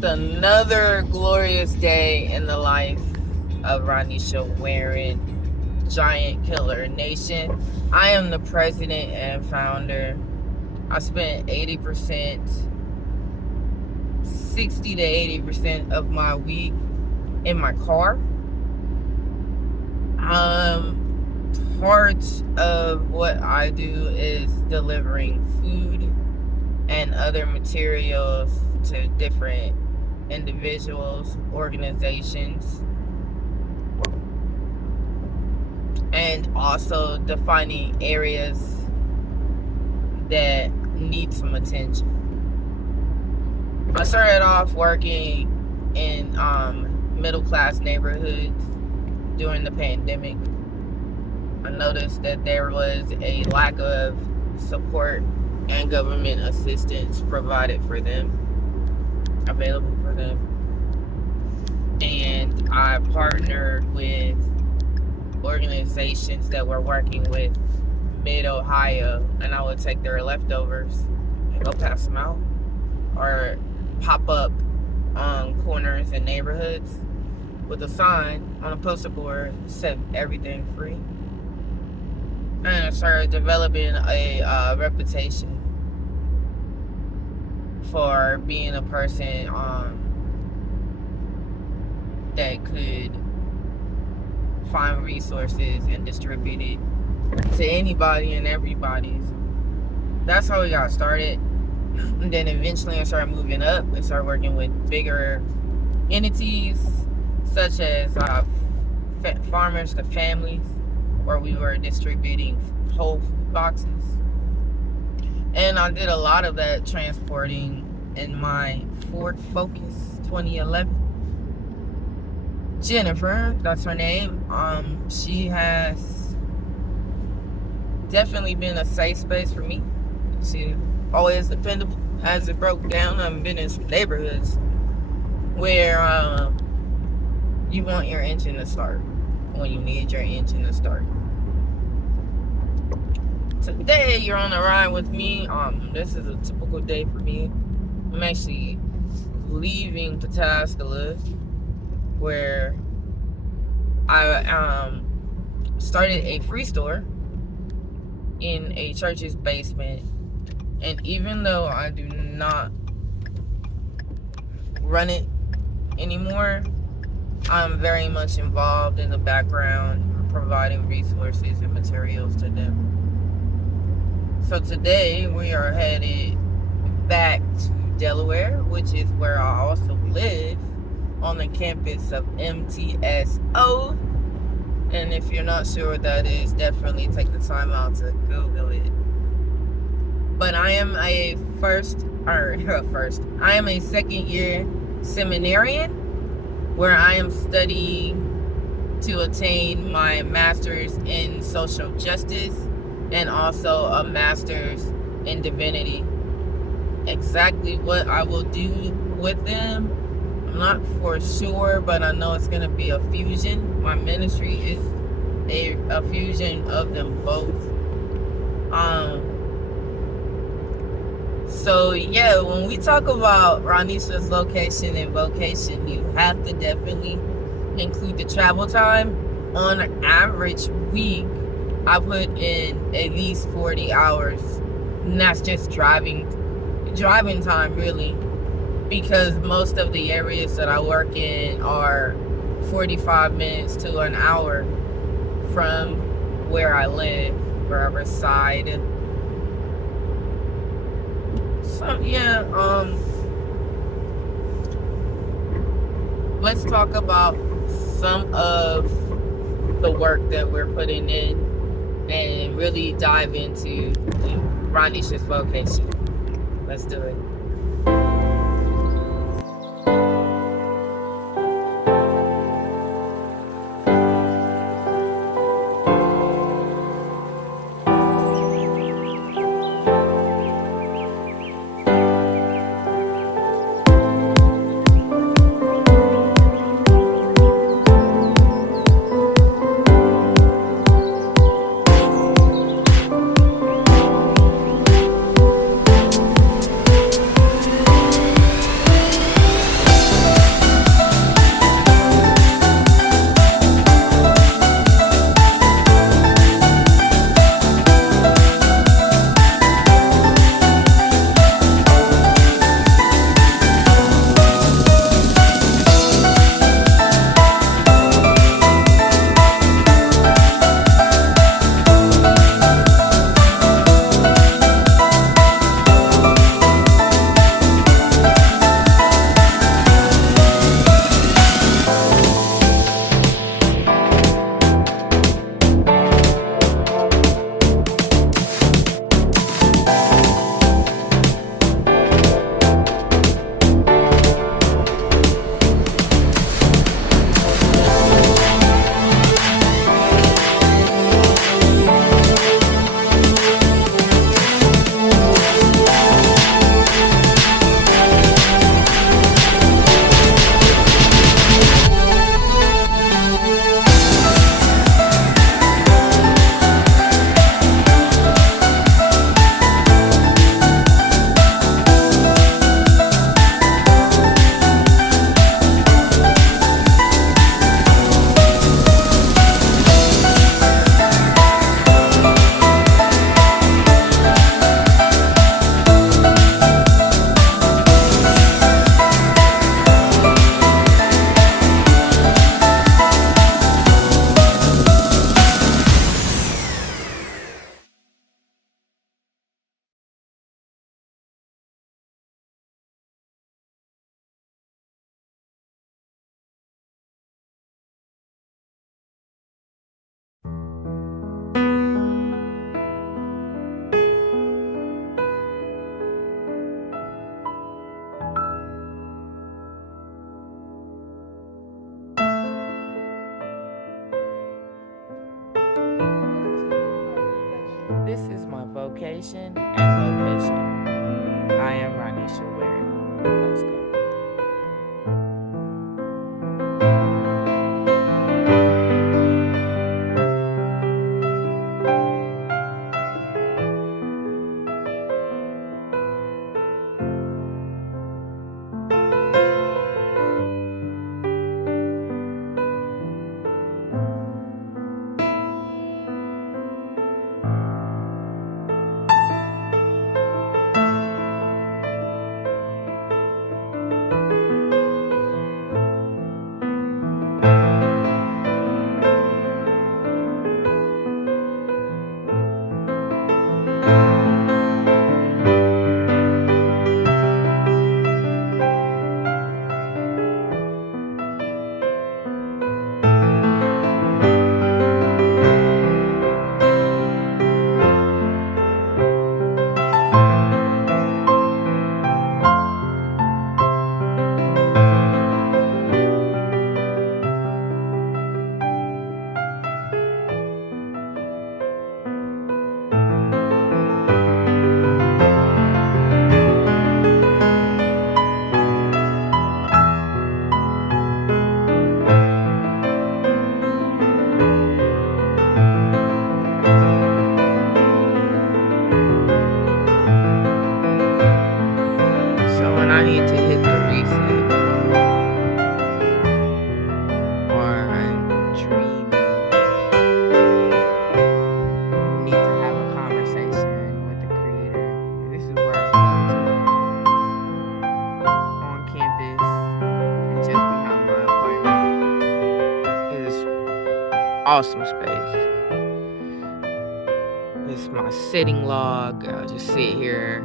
just another glorious day in the life of Ronisha Warren, Giant Killer Nation. I am the president and founder. I spent 80%, 60 to 80% of my week in my car. Part of what I do is delivering food and other materials to different individuals, organizations, and also defining areas that need some attention. I started off working in middle class neighborhoods during the pandemic. I noticed that there was a lack of support and government assistance provided for them, available for them. And I partnered with organizations that were working with Mid-Ohio, and I would take their leftovers and go pass them out, or pop up on corners and neighborhoods with a sign on a poster board, set everything free. And I started developing a reputation for being a person that could find resources and distribute it to anybody and everybody. That's how we got started. And then eventually I started moving up and started working with bigger entities, such as farmers to families, where we were distributing whole food boxes. And I did a lot of that transporting in my Ford Focus 2011. Jennifer, that's her name. She has definitely been a safe space for me. She always dependable. As it broke down, I've been in some neighborhoods where you want your engine to start when you need your engine to start. Today you're on a ride with me. This is a typical day for me. I'm actually leaving Pataskala, where I started a free store in a church's basement. And even though I do not run it anymore, I'm very much involved in the background, providing resources and materials to them. So today we are headed back to Delaware, which is where I also live, on the campus of MTSO. And if you're not sure what that is, definitely take the time out to Google it. But I am a I am a second year seminarian, where I am studying to attain my master's in social justice and also a master's in divinity. Exactly what I will do with them, I'm not for sure, but I know it's going to be a fusion. My ministry is a fusion of them both. So yeah, when we talk about Ronisha's location and vocation, you have to definitely include the travel time. On an average week, I put in at least 40 hours, and that's just driving time, really, because most of the areas that I work in are 45 minutes to an hour from where I live, where I reside. So yeah, let's talk about some of the work that we're putting in and really dive into Ronisha's vocation. Let's do it. destination and location. I am Ronisha Ware. Let's go. So when I need to hit the reset button, or I'm dreaming, need to have a conversation with the creator, this is where I go to. On campus, and just behind my apartment, is awesome space. This is my sitting log. I'll just sit here.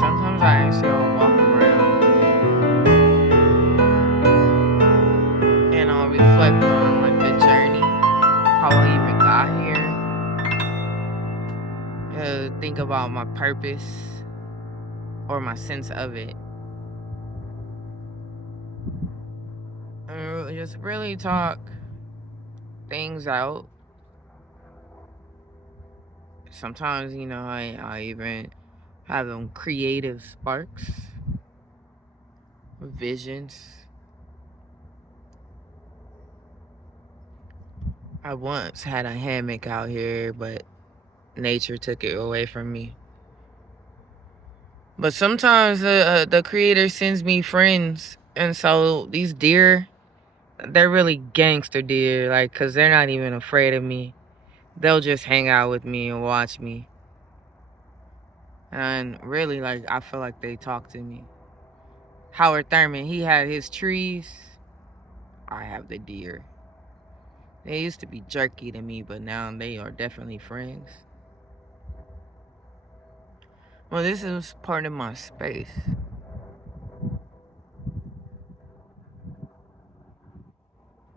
Sometimes I actually will walk around and I'll reflect on like the journey, how I even got here. Think about my purpose or my sense of it. And just really talk things out. Sometimes, I even have them creative sparks, visions. I once had a hammock out here, but nature took it away from me. But sometimes the creator sends me friends, and so these deer, they're really gangster deer, like, cause they're not even afraid of me. They'll just hang out with me and watch me, and really, like, I feel like they talk to me. Howard Thurman, he had his trees. I have the deer. They used to be jerky to me, but now they are definitely friends. Well, this is part of my space.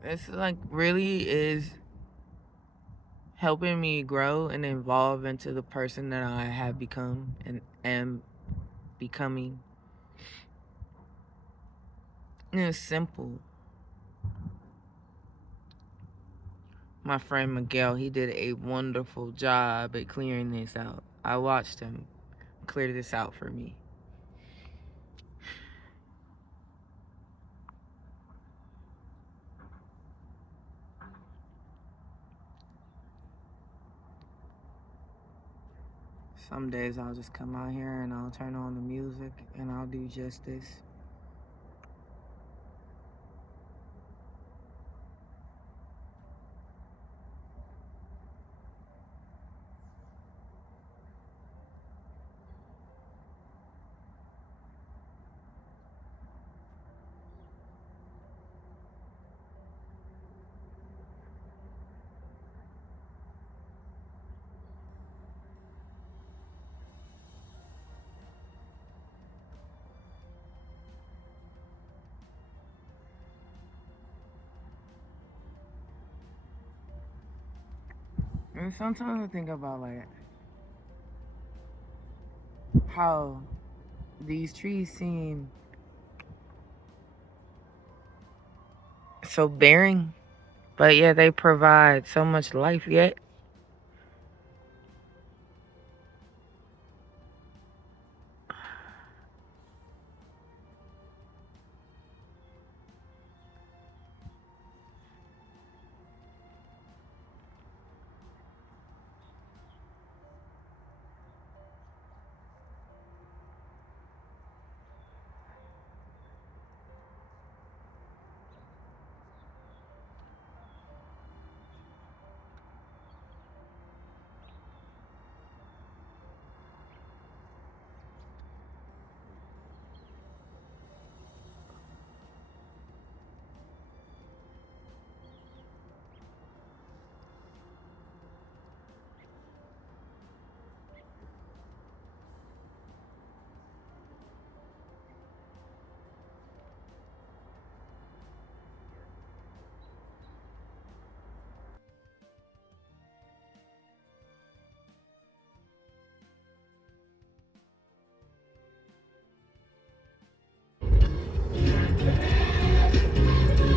It's like really is helping me grow and evolve into the person that I have become and am becoming. And it's simple. My friend Miguel, he did a wonderful job at clearing this out. I watched him clear this out for me. Some days I'll just come out here and I'll turn on the music and I'll do just this. And sometimes I think about like how these trees seem so barren, but yeah, they provide so much life yet.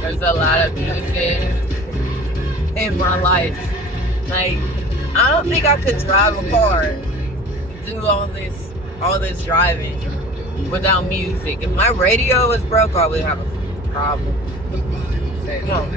There's a lot of music in my life. Like, I don't think I could drive a car, do all this driving without music. If my radio was broke, I would have a problem. Come on.